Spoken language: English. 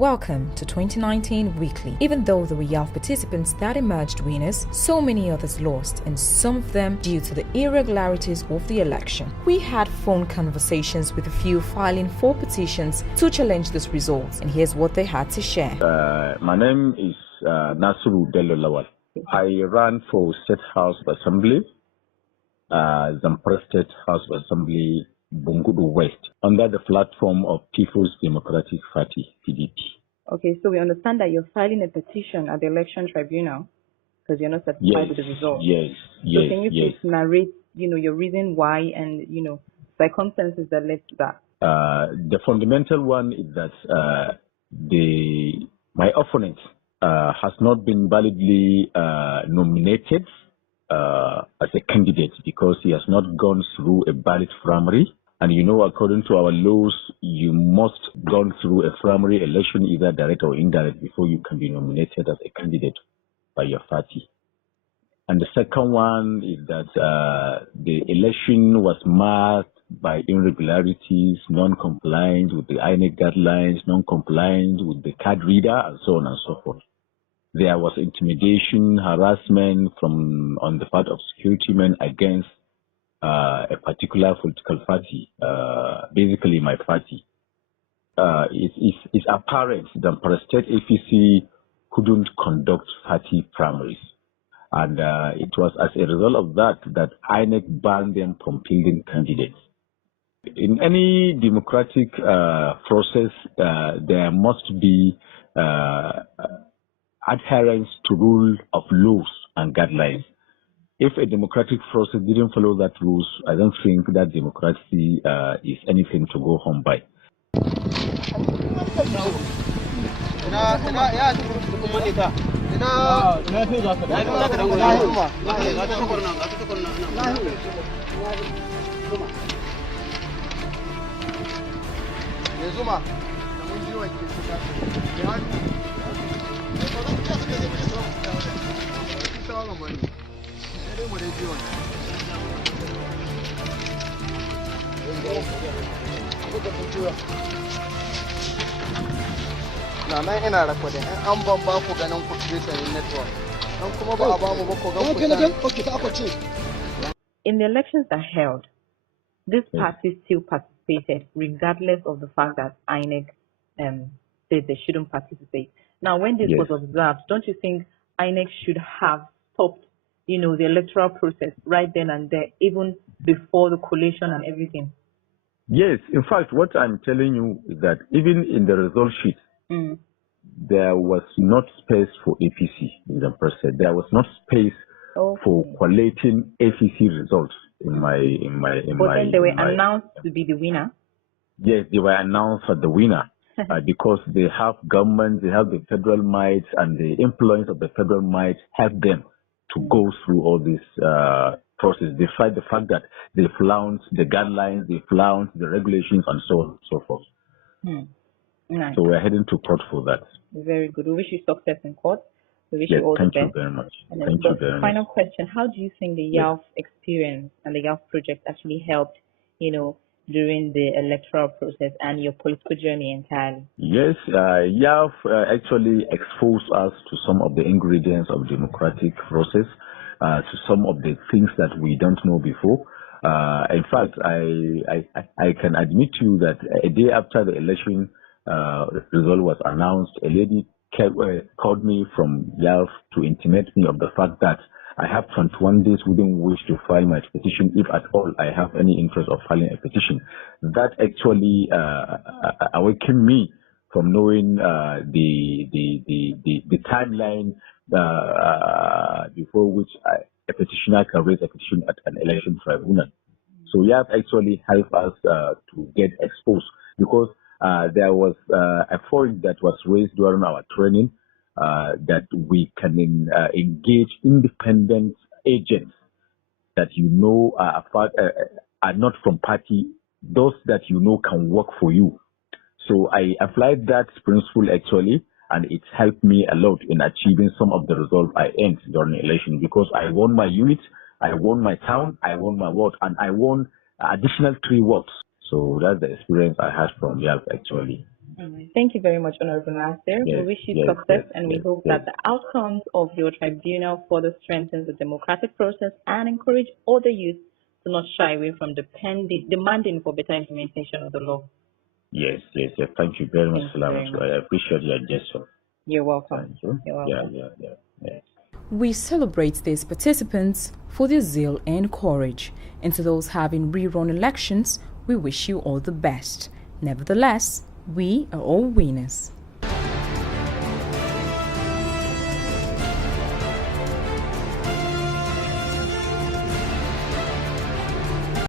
Welcome to 2019 Weekly. Even though there were YALF participants that emerged winners, so many others lost, and some of them due to the irregularities of the election. We had phone conversations with a few filing 4 petitions to challenge this result, and here's what they had to share. My name is Nasiru Bello Mohammed. I ran for State House of Assembly, Zamfara State House of Assembly, Bungudu West, under the platform of People's Democratic Party, PDP. Okay, so we understand that you're filing a petition at the election tribunal because you're not satisfied with the result. Yes. So can you please narrate, your reason why and, circumstances that led to that? The fundamental one is that my opponent has not been validly nominated as a candidate because he has not gone through a ballot primary. And according to our laws, you must go through a primary election, either direct or indirect, before you can be nominated as a candidate by your party. And the second one is that the election was marked by irregularities, non-compliance with the INEC guidelines, non-compliance with the card reader, and so on and so forth. There was intimidation, harassment on the part of security men against a particular political party, basically my party. It's apparent that State APC couldn't conduct party primaries. And it was as a result of that INEC banned them from fielding candidates. In any democratic process, there must be adherence to rule of laws and guidelines. If a democratic process didn't follow that rules, I don't think that democracy is anything to go home by. In the elections that held, this party still participated regardless of the fact that INEC said they shouldn't participate. Now, when this was observed, don't you think INEC should have stopped the electoral process right then and there, even before the collation and everything? Yes, in fact, what I'm telling you is that even in the result sheet, there was not space for APC in the process. There was not space for collating APC results in my. But then they were announced to be the winner. Yes, they were announced as the winner because they have government, they have the federal might, and the influence of the federal might help them to go through all this process, despite the fact that they flounced the guidelines, they flounced the regulations, and so on and so forth. Nice. So we're heading to court for that. Very good. We wish you success in court. We wish you all the best. Thank you very much. And then final question, how do you think the YALF experience and the YALF project actually helped, during the electoral process and your political journey entirely? Yes, YALF actually exposed us to some of the ingredients of democratic process, to some of the things that we don't know before. In fact, I can admit to you that a day after the election result was announced, a lady called me from YALF to intimate me of the fact that I have 21 days within which to file my petition, if at all I have any interest of filing a petition. That actually awakened me from knowing the timeline before which a petitioner can raise a petition at an election tribunal. So YALF actually helped us to get exposed because there was a point that was raised during our training that we can engage independent agents that are not from party, those that can work for you. So I applied that principle actually, and it helped me a lot in achieving some of the results I earned during the election because I won my unit, I won my town, I won my ward, and I won additional 3 wards. So that's the experience I had from YALF actually. Thank you very much, Honorable Nasir. We wish you success, and we hope that the outcomes of your tribunal further strengthens the democratic process and encourage other youth to not shy away from demanding for better implementation of the law. Yes. Thank you very much, Salamat. I appreciate your gesture. You're welcome. Thank you. You're welcome. Yeah. We celebrate these participants for their zeal and courage, and to those having rerun elections, we wish you all the best. Nevertheless, we are all winners.